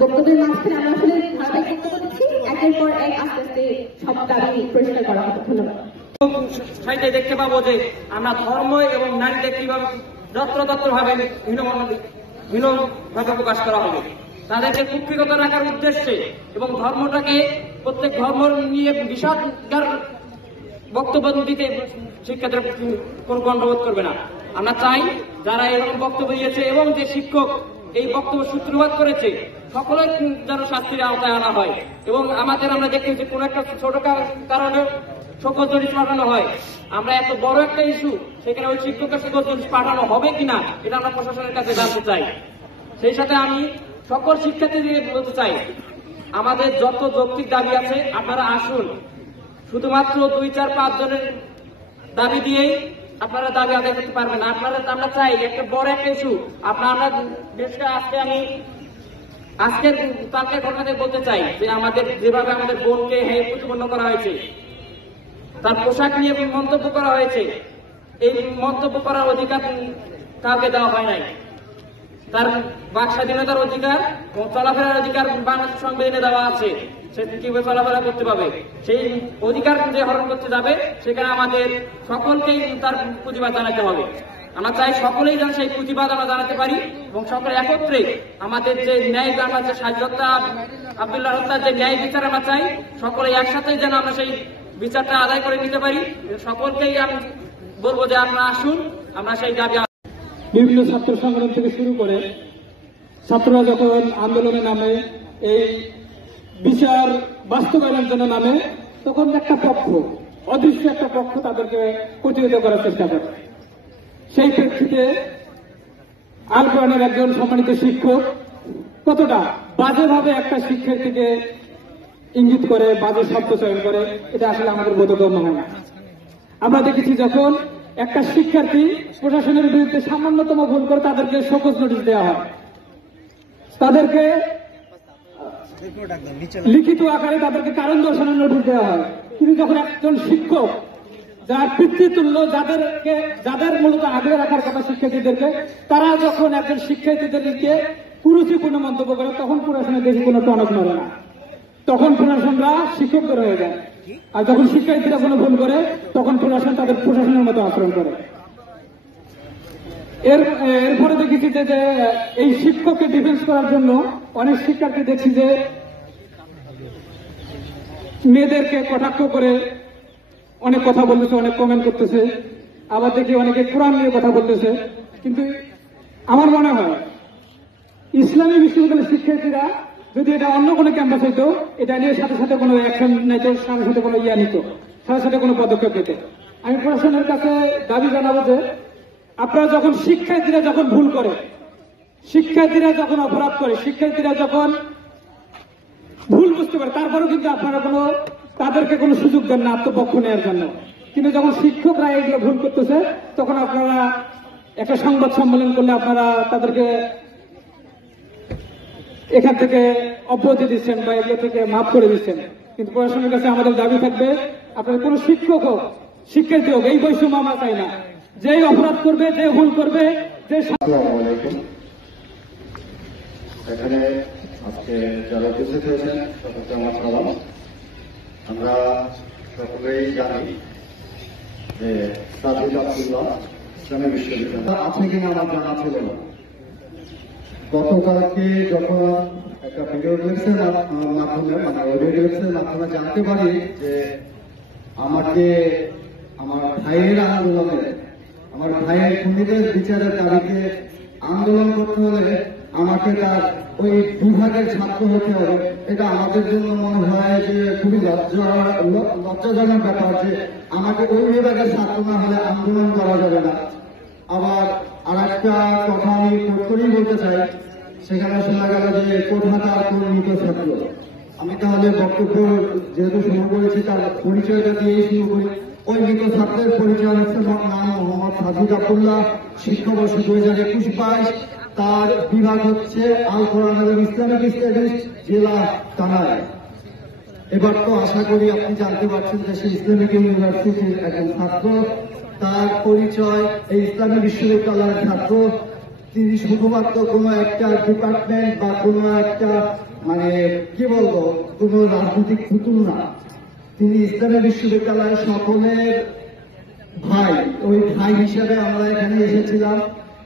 বক্তব্যের মাঝখানে আমরা আসলে ধারাবাহিক বক্তব্য দিচ্ছি, একের পর এক আস্তে আস্তে সব দাবি পরিষ্কার করা হবে। ধন্যবাদ। সাইডে দেখতে পাবো যে আমরা ধর্ম এবং নারীদের কিভাবে যত্রতত্র ভাবে হীনভাবে প্রকাশ করা হবে, তাদেরকে কুক্ষিগত রাখার উদ্দেশ্যে এবং ধর্মটাকে প্রত্যেক ধর্ম নিয়ে বিষাদগার বক্তব্য দিতে শিক্ষার্থীরা কোনো কণ্ঠবোধ করবে না। আমরা চাই যারা এরকম বক্তব্য দিয়েছে এবং যে শিক্ষক এই বক্তব্য সূত্রপাত করেছে সকলের যেন শাস্তির আওতায় আনা হয়। এবং আমরা দেখেছি কোন একটা ছোট কারণে সকল নোটিশ পাঠানো হয়, আমরা এত বড় একটা ইস্যু সেখানে ওই শিক্ষকের সকল নোটিশ পাঠানো হবে কিনা এটা আমরা প্রশাসনের কাছে জানতে চাই। সেই সাথে আমি সকল শিক্ষার্থীদের বলতে চাই, আমাদের যত যৌক্তিক দাবি আছে আপনারা আসুন, শুধুমাত্র 2-4-5 জনের দাবি দিয়েই আপনারা দাবি আদায় করতে পারবেন না। আমরা চাই একটা বড় একটা ইস্যু আমরা দেশকে আজকের তাদের ঘটনাতে বলতে চাই যে আমাদের যেভাবে আমাদের বোনকে প্রতিপন্ন করা হয়েছে, তার পোশাক নিয়ে মন্তব্য করা হয়েছে, এই মন্তব্য করার অধিকার কাউকে দেওয়া হয় নাই। তার বাক স্বাধীনতার অধিকার ও চলাফেরার অধিকার বাংলাদেশ সংবিধানে দেওয়া আছে, সে কিভাবে চলাফেরা করতে পারবে, সেই অধিকার যে হরণ করতে যাবে সেখানে আমাদের সকলকেই তার প্রতিবাদ জানাতে হবে। আমরা চাই সকলেই যেন সেই প্রতিবাদ আমরা জানাতে পারি এবং সকলে একত্রে আমাদের যে ন্যায় বাংলাদেশের স্বাধীনতা আব্দুল্লাহ হত্যার যে ন্যায় বিচার আমরা চাই, সকলে একসাথে যেন আমরা সেই বিচারটা আদায় করে নিতে পারি। সকলকেই আমি বলবো যে আমরা আসুন, আমরা সেই দাবি। বিভিন্ন ছাত্র সংগঠন থেকে শুরু করে ছাত্ররা যখন আন্দোলনে নামে, এই বিচার বাস্তবায়নের জন্য নামে, তখন একটা পক্ষ, অদৃশ্য একটা পক্ষ তাদেরকে প্রতিহত করার চেষ্টা করে। সেই প্রেক্ষিতে আল কোরআনের একজন সম্মানিত শিক্ষক কতটা বাজেভাবে একটা শিক্ষার্থীকে ইঙ্গিত করে, বাজে শব্দ চয়ন করে, এটা আসলে আমাদের বোধগম্য হয় না। আমরা দেখেছি যখন একটা শিক্ষার্থী প্রশাসনের বিরুদ্ধে সামান্যতম ভুল করে তাদেরকে শোকজ নোটিশ দেওয়া হয়, তাদেরকে লিখিত আকারে তাদেরকে কারণ দর্শানোর নোটিশ দেওয়া হয়। কিন্তু যখন একজন শিক্ষক যার পিতৃতুল্য, যাদের মূলত আগলে রাখার কথা শিক্ষার্থীদেরকে, তারা যখন একজন শিক্ষার্থীদেরকে কুরুচিপূর্ণ মন্তব্য করে, তখন প্রশাসনের দেশে কোনো টনক নড়ে না, তখন প্রশাসনরা শিক্ষকদের হয়ে যায়। আর যখন শিক্ষার্থীরা কোনো ভুল করে, তখন প্রশাসন তাদের প্রশাসনের মতো আচরণ করে। এরপরে দেখেছি যে এই শিক্ষককে ডিফেন্স করার জন্য অনেক শিক্ষার্থী দেখছি যে মেয়েদেরকে কটাক্ষ করে অনেক কথা বলতেছে, অনেক কমেন্ট করতেছে। আবার দেখি অনেকে কোরআন নিয়ে কথা বলতেছে। কিন্তু আমার মনে হয় ইসলামী বিশ্ববিদ্যালয়ের শিক্ষার্থীরা যদি এটা অন্য কোনো ক্যাম্পাস হইতো, এটা নিয়ে সাথে সাথে কোনো অ্যাকশন নিত, সাথে সাথে কোনো নিত, সাথে সাথে কোনো পদক্ষেপ নিত। আমি প্রশাসনের কাছে দাবি জানাবো যে আপনারা যখন শিক্ষার্থীরা যখন ভুল করে, শিক্ষার্থীরা যখন অপরাধ করে, শিক্ষার্থীরা যখন ভুল বুঝতে পারে, তারপরেও কিন্তু আপনারা তাদেরকে কোনো সুযোগ দেন না আত্মপক্ষ নেওয়ার জন্য। কিন্তু যখন শিক্ষকরা এগুলো ভুল করতেছে, তখন আপনারা একটা সংবাদ সম্মেলন করলে আপনারা তাদেরকে এখান থেকে অব্যাহতি দিচ্ছেন বা এগুলো থেকে মাফ করে দিচ্ছেন। কিন্তু প্রশাসনের কাছে আমাদের দাবি থাকবে, আপনাদের কোনো শিক্ষক হোক, শিক্ষার্থী হোক, এই বৈষম্য আমরা চাই না। যেই অপরাধ করবে, যে ভুল করবে, যে এখানে আজকে যারা উপস্থিত হয়েছেন সকলকে আমার সালাম। আমরা সকলেই জানি যে সাজিদ আব্দুল্লাহ ইসলামী বিশ্ববিদ্যালয় আছে কিনা আমার জানা ছিল না। গতকালকে যখন একটা ভিডিও ক্লিপসের মাধ্যমে, মানে অডিও ক্লিপসের মাধ্যমে জানতে পারি যে আমাকে আমার ভাইয়ের আন্দোলনে, আমার ভাইয়ের খুনিদের বিচারের দাবিতে আন্দোলন করতে হলে আমাকে তার ওই বিভাগের ছাত্র হতে হবে, এটা আমাদের জন্য মনে হয় যে খুবই লজ্জাজনক ব্যাপার যে আমাকে ওই বিভাগের ছাত্র না হলে আন্দোলন করা যাবে না। আবার আর একটা কথা আমি করেই বলতে চাই, সেখানে শোনা গেল যে কোথাকার কোন মৃত ছাত্র। আমি তাহলে বক্তব্য যেহেতু শুরু করেছি তার পরিচয়টা দিয়েই শুরু করি। ওই মৃত ছাত্রের পরিচয় হচ্ছে নাম মোহাম্মদ সাজিদ আব্দুল্লাহ, শিক্ষাবর্ষ 2021-22, তার বিভাগ হচ্ছে আল কোরআন এবং ইসলামিক স্টাডিজ, জেলা কানায়। এবার তো আশা করি আপনি জানতে পারছেন যে সে ইসলামিক ইউনিভার্সিটির একজন ছাত্র, তার পরিচয় এই ইসলামী বিশ্ববিদ্যালয়ের ছাত্র। তিনি শুধুমাত্র কোনো একটা ডিপার্টমেন্ট বা কোনো একটা মানে কি বলবো, কোন রাজনৈতিক পুতুল না। তিনি ইসলামী বিশ্ববিদ্যালয়ের সকলের ভাই, ওই ভাই হিসেবে আমরা এখানে এসেছিলাম।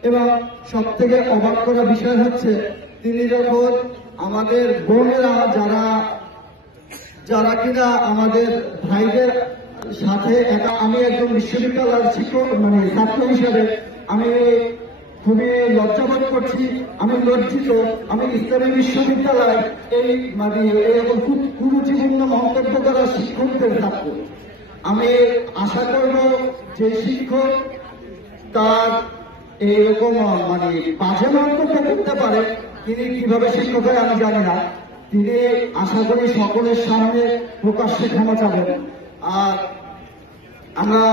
এবং সব থেকে অবাক করা বিষয় হচ্ছে, তিনি যখন আমাদের বোনেরা যারা কিনা আমাদের ভাইদের সাথে, আমি একজন বিশ্ববিদ্যালয়ের শিক্ষক মানে ছাত্র হিসেবে আমি খুবই লজ্জাবোধ করছি, আমি লজ্জিত। আমি ইসলামী বিশ্ববিদ্যালয় এই মানে এরকম কুরুচিপূর্ণ মন্তব্য করা শিক্ষকদের ছাত্র। আমি আশা করব যে শিক্ষক তার এইরকম মানে বাজে মন্তব্য করতে পারে, তিনি কিভাবে শিক্ষক হয় আমি জানি না। তিনি আশা করি সকলের সামনে প্রকাশ্যে ক্ষমা চাবেন। আর আমরা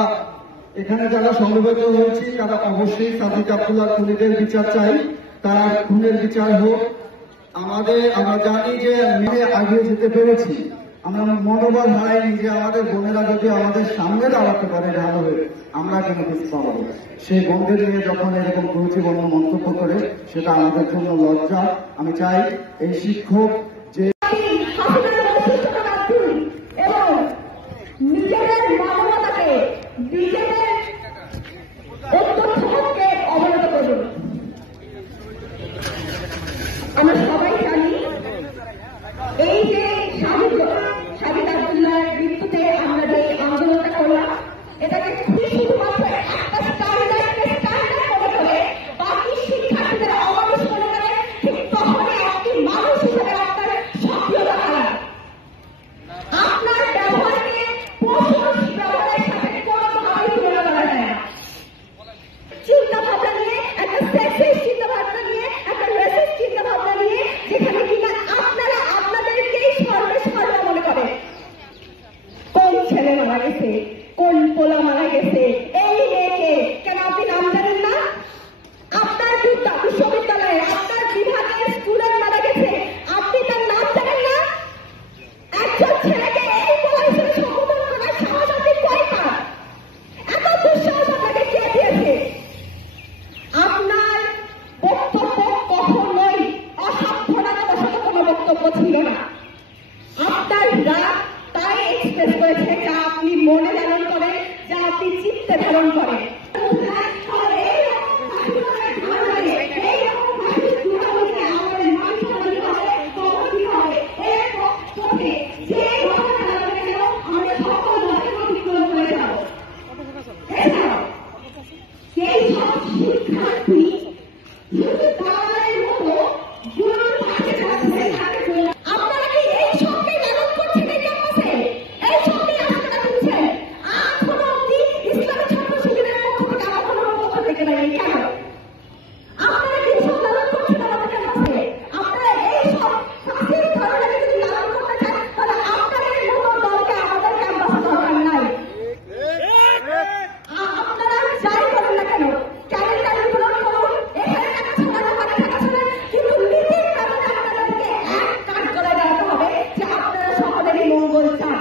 এখানে যারা সমবেত হয়েছি তারা অবশ্যই সাদিক আব্দুল্লাহ খুনিদের বিচার চাই, তার খুনের বিচার হোক। আমরা জানি যে মেয়ে আগিয়ে যেতে পেরেছি, আমরা মনোবল হারাইনি যে আমাদের বোনেরা যদি আমাদের সামনে দাঁড়াতে পারে ভালো হয়ে, আমরা কেন কিছু পাবো। সেই বোনদের নিয়ে যখন এরকম কুরুচিপূর্ণ মন্তব্য করে, সেটা আমাদের জন্য লজ্জা। আমি চাই এই শিক্ষক যে নিজেদের মানবতাকে, নিজেদের অত্যন্তকে অবনত করুন। আমরা সবাই জানি এই যে শাহিদ আব্দুল্লাহর মৃত্যুতে আমরা যে আন্দোলনটা করলাম, এটাকে শুধুমাত্র একটা স্টাইলাইট মনে করে বাকি শিক্ষার্থীদের অমানুষ মনে করে, ঠিক তখনই একটি মানুষ হিসেবে আপনার সক্রিয়তা হারান। আপনার ব্যবহারকে পশুর ব্যবহারের সাথে কোনোভাবেই তুলনা করা যায় না। চিন্তা ভাবনা নিয়ে, একটা সেক্সিস্ট চিন্তা ভাবনা নিয়ে, একটা রেসিস্ট চিন্তা ভাবনা নিয়ে, যেখানে কিনা আপনারা আপনাদেরকেই সর্বে মনে করেন। কোন ছেলে মারা গেছে, কোন পোলা মারা গেছে, এই মেয়েকে কেন আপনি নাম জানেন না? আপনার বিশ্ববিদ্যালয়ে, আপনার বিভাগের স্টুডেন্ট মারা গেছে, আপনি তার নাম জানেন না? একজন ছেলেকে এই পোলা হিসেবে সম্বোধন করার সাহস আপনি কই পান? এত দুঃসাহস আপনাকে কে দিয়েছে? আপনার বক্তব্য কখনোই অসাবধানতাবশত কোনো বক্তব্য ছিল না। আপনার রাগ তাই এক্সপ্রেস করেছে যা আপনি মনে ধারণ করেন, যা আপনি চিত্তে ধারণ করেন। আপনারা কি এই সবকে লালন করছেন এই ক্যাম্পাসে? এই সবকে আপনারা দিচ্ছেন? এখনো অব্দি ইসলামী ছাত্র শিবিরের পক্ষ থেকে আমার কোনো পক্ষ থেকে নাই, কেন? আপনারা কি সব লালন করছেন আমাদের ক্যাম্পাসে? আপনারা এই সব ফাঁসির ধরনের যদি লালন করতে চান, তাহলে আপনাদের মতো দলকে আমাদের ক্যাম্পাসে দরকার নাই। আপনারা যাই করেন না কেন, ক্যালেন্ডার পূরণ করুন, এখানে টাকা ছড়ানো মানে টাকা ছড়ান, কিন্তু নীতির কারণে আপনাদেরকে এক কাজ করে দেওয়াতে হবে যে আপনারা সকলেরই মঙ্গল চান।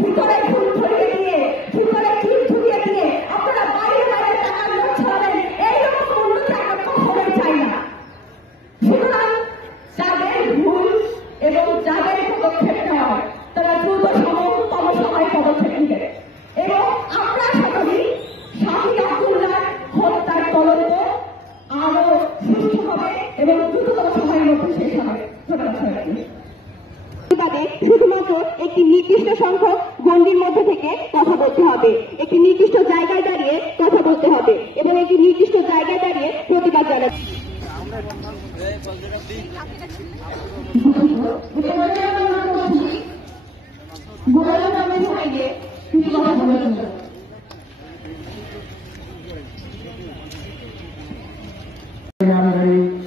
ভিতরে ফুল ধরিয়ে দিয়ে, ভিতরে টিপ ঢুকিয়ে দিয়ে আপনারা বাইরে টাকার নোট ছড়াবেন, এইরকম উন্নতি আমরা কখনোই চাই না। সুতরাং যাদের ভুল এবং যাদের পদক্ষেপ নেওয়া হয়, তারা দ্রুততম সময়ে পদক্ষেপ নেবে। এবং আমরা আশা করি শাহিদ আব্দুল্লাহর হত্যার তদন্ত আরো সুষ্ঠু হবে এবং দ্রুততম সময়ের মধ্যে শেষ হবে। শুধুমাত্র একটি নির্দিষ্ট সংখ্যক গণ্ডির মধ্যে থেকে কথা বলতে হবে, একটি নির্দিষ্ট জায়গায় দাঁড়িয়ে কথা বলতে হবে এবং একটি নির্দিষ্ট জায়গায় দাঁড়িয়ে প্রতিবাদ জানাতে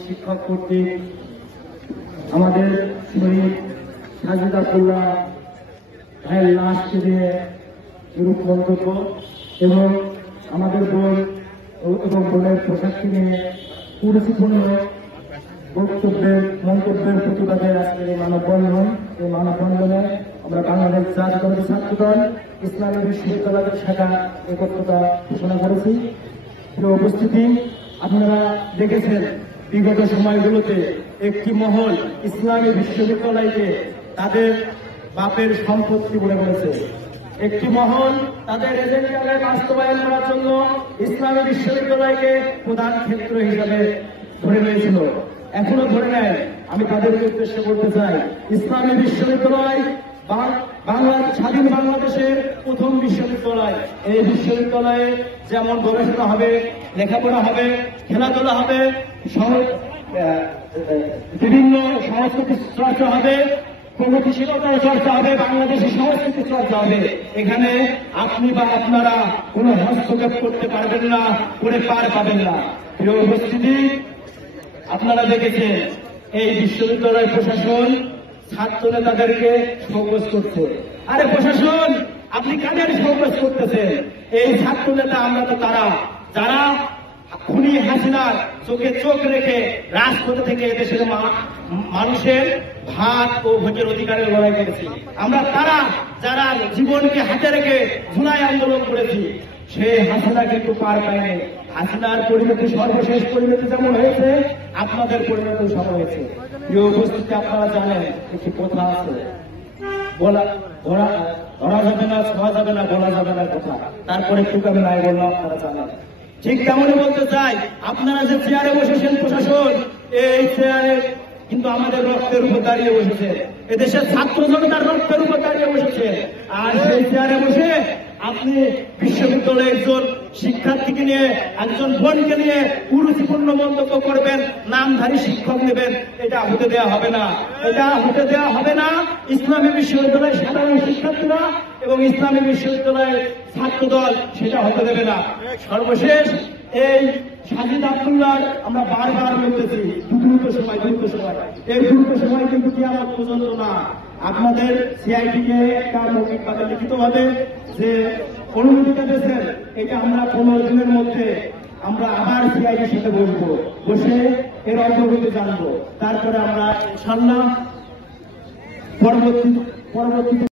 শিক্ষক কর্তৃক আমাদের শহীদ শাহিদ আব্দুল্লাহ ভাইয়ের লাশকে দিয়ে বিরূপ মন্তব্য এবং আমাদের বোন এবং বোনের পোশাককে নিয়ে কুরুচিপূর্ণ মন্তব্যের প্রতিবাদে আজকের এই মানববন্ধন। এই মানববন্ধনে আমরা বাংলাদেশ জাতীয়তাবাদী ছাত্রদল ইসলামী বিশ্ববিদ্যালয়ের শাখা একত্রতা ঘোষণা করেছি। প্রিয় উপস্থিতি, আপনারা দেখেছেন বিগত সময়গুলোতে একটি মহল ইসলামী বিশ্ববিদ্যালয়কে তাদের বাপের সম্পত্তি বলে বলেছে। একটি মহল তাদের এজেন্ডাকে বাস্তবায়ন করার জন্য ইসলামী বিশ্ববিদ্যালয়কে প্রধান ক্ষেত্র হিসাবে ধরে নিয়েছিল, এখনো ধরে নেয়। আমি তাদের উদ্দেশ্যে বলতে চাই, ইসলামী বিশ্ববিদ্যালয় বাংলার স্বাধীন বাংলাদেশের প্রথম বিশ্ববিদ্যালয়। এই বিশ্ববিদ্যালয়ে যেমন গবেষণা হবে, লেখাপড়া হবে, খেলাধুলা হবে, বিভিন্ন সংস্কৃতির চর্চা হবে, প্রগতিশীলতার চর্চা হবে, বাংলাদেশের সংস্কৃতির চর্চা হবে। এখানে আপনি বা আপনারা কোনো হস্তক্ষেপ করতে পারবেন না, করে পার পাবেন না। প্রিয় উপস্থিতি, আপনারা দেখেছেন এই বিশ্ববিদ্যালয় প্রশাসন ছাত্র নেতাদেরকে শোকজ করছে। আরে প্রশাসন, আপনি কাদের শোকজ করতেছেন? এই ছাত্র নেতা আমরা তো তারা যারা খুনি হাসিনার চোখে চোখ রেখে রাজপথে থেকে এদেশের মানুষের ভাত ও ভোটের অধিকারের লড়াই করেছি। আমরা তারা যারা জীবনকে হাতে রেখে জুলাই আন্দোলন করেছি। সেই হাসিনা কিন্তু পার পায়নি। হাসিনার পরিণতি, সর্বশেষ পরিণতি যেমন হয়েছে, আপনাদের পরিণতি সম হয়েছে। প্রিয় উপস্থিতি, আপনারা জানেন একটি কথা আছে, ধরা যাবে না, ছোঁয়া যাবে না, বলা যাবে না কথা, তারপরে একটু আমি নাই বললাম, আপনারা জানেন। ঠিক তেমনই বলতে চাই, আপনারা যে চেয়ারে বসেছেন প্রশাসন, এই চেয়ারে কিন্তু আমাদের রক্তের উপর দাঁড়িয়ে বসেছে, এদেশের ছাত্র জনতার রক্তের উপর দাঁড়িয়ে বসেছে। আর সেই চেয়ারে বসে আপনি বিশ্ববিদ্যালয়ে একজন শিক্ষার্থীকে নিয়ে, একজন বোনকে নিয়ে কুরুচিপূর্ণ মন্তব্য করবেন, নামধারী শিক্ষক নেবেন, এটা হতে দেওয়া হবে না। এটা হতে দেওয়া হবে না। ইসলামী বিশ্ববিদ্যালয়ের সাধারণ শিক্ষার্থীরা এবং ইসলামী বিশ্ববিদ্যালয়ের ছাত্র দল সেটা হতে দেবে না। সর্বশেষ এই সাজিদ আব্দুল্লাহ আমরা বারবার বলতেছি, দ্রুত সময়, এই দ্রুত সময় কিন্তু কিয়ামত পর্যন্ত না। আপনাদের সিআইডি কে একটা মৌখিকভাবে লিখিতভাবে যে অনুমতিটা দিয়েছেন, এটা আমরা 15 দিনের মধ্যে আমরা আবার সিআইডির সাথে বসবো, বসে এর অগ্রগতি জানবো। তারপরে আমরা ইনশাআল্লাহ পরবর্তী